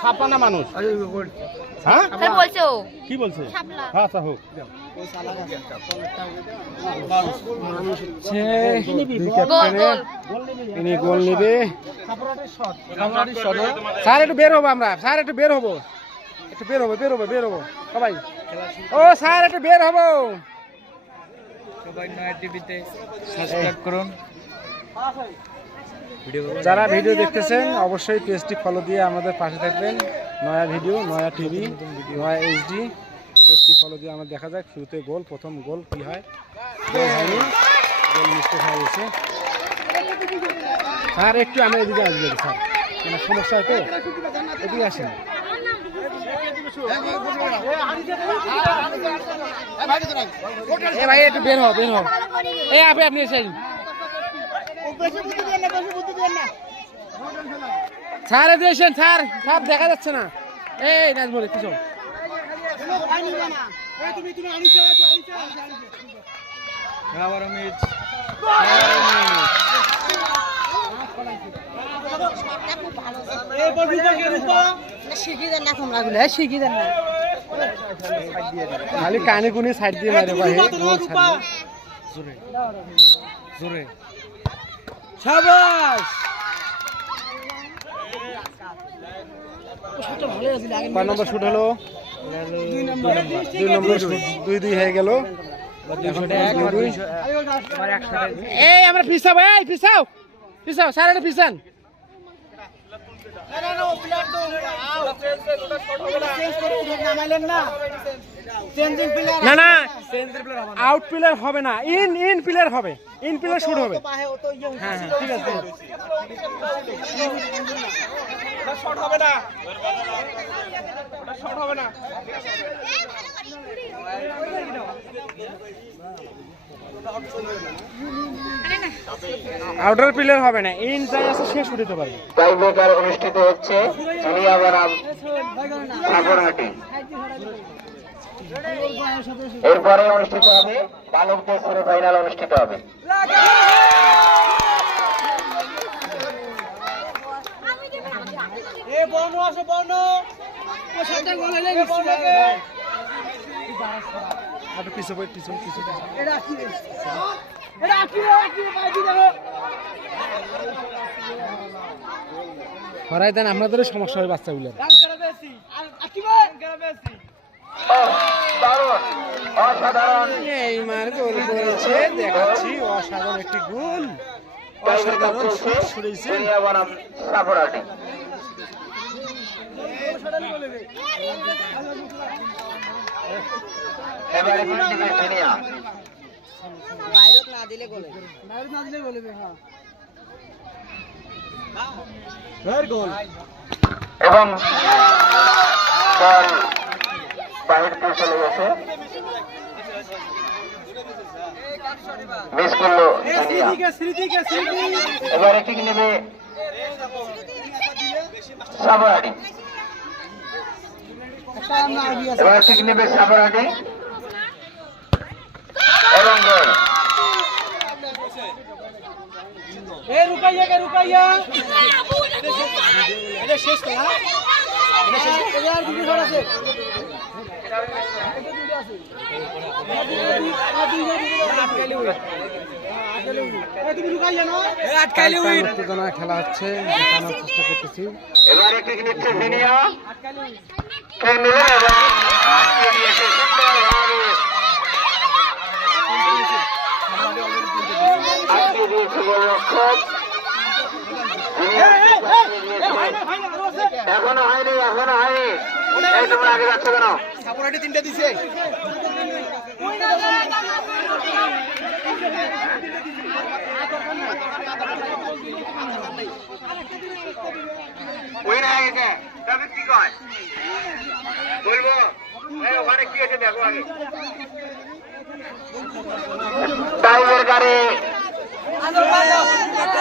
ছাপানা মানুষ। হ্যাঁ? তাই কি বলছে? হ্যাঁ আচ্ছা হোক গোল গোল। ইনি গোল নিবে। স্যার একটু বের হব আমরা। স্যার একটু বের হব। একটু বের হব বের হব বের হব। সবাই। ও স্যার একটু বের হব। যারা ভিডিও দেখতেছেন, অবশ্যই পেজটি ফলো দিয়ে আমাদের পাশে থাকবেন। নয়া ভিডিও, নয়া টিভি, নয়া এইচডি পেজটি ফলো দিয়ে আমাদের দেখা যাক, শুরুতে গোল, প্রথম গোল কি হয়। গোল হয়ে গেছে। স্যার, একটু আমরা এদিকে আসবেন স্যার। কোনো সমস্যা তো? এদিকে আসেন। এ ভাই, একটু বের হও বের হও। এই আপনি আপনি স্যার, এদিকে এসেন, স্যার। সব দেখা যাচ্ছে না। এই, নাচ বলে, কিছু। মিট খালি কানে কুনি সাইড দিয়ে মারে ভাই। জোরে জোরে। নম্বর শুট হলো? দুই নম্বর। দুই দুই হয়ে গেল। এই আমরা এই স্যার এটা পিছান। না না। আউট প্লেয়ার হবে না। ইন ইন প্লেয়ার হবে। ইন প্লেয়ার শুট হবে। হ্যাঁ হ্যাঁ। আছে আউটার প্লেয়ার হবে না ইন যাই আছে সে শুট পারবে টাইব্রেকার অনুষ্ঠিত হচ্ছে সোনিয়া বনাম সাগরহাটি এরপরে অনুষ্ঠিত হবে বালকদের সেমিফাইনাল অনুষ্ঠিত হবে। একটু পিছু বই পিছু পিছু হরাই দেন আপনাদেরও সমস্যা হয় বাচ্চাগুলোর ও, দারুণ অসাধারণ নেইমার গোল করেছে দেখাচ্ছি অসাধারণ একটি গোল অসাধারণ চলছে শট ছুড়েছে সোনিয়া বনাম সাগরহাটি এবারে দিবে সোনিয়া এবং বল বাহির দিয়ে চলে গেছে। মিস করল এবারে ঠিক নেবে সাবরাডি এবার ঠিক নেবে সাবরাডি উত্তেজনা খেলা হচ্ছে চেষ্টা করতেছি এবারে ঠিক নিচ্ছে এবং দিয়েছে। এখনও হয়নি এখনও হয়নি। এই তোমরা আগে যাচ্ছ কেন? ওই না গেছে। তবে কি কয়? বলব? ওখানে কি আছে দেখো আগে। টাইমের গাড়ি।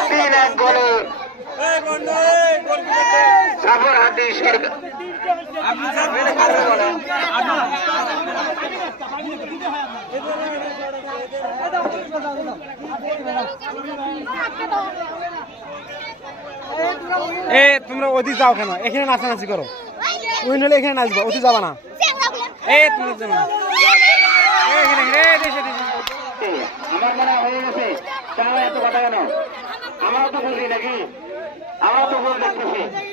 তিন এক গোলে সাগরহাটি সরকার এ, তোমরা ওদিক যাও কেন? এখানে নাচানাচি করো। উইন হলে এখানে নাচবো ওদিক যাবা না। এ, তোমরা এখানে দেশে। আমার মনে হয়ে গেছে। তাহলে এত কথা কেন? আমরা তো বলি নাকি? আমরা তো বলে দেখতেছি।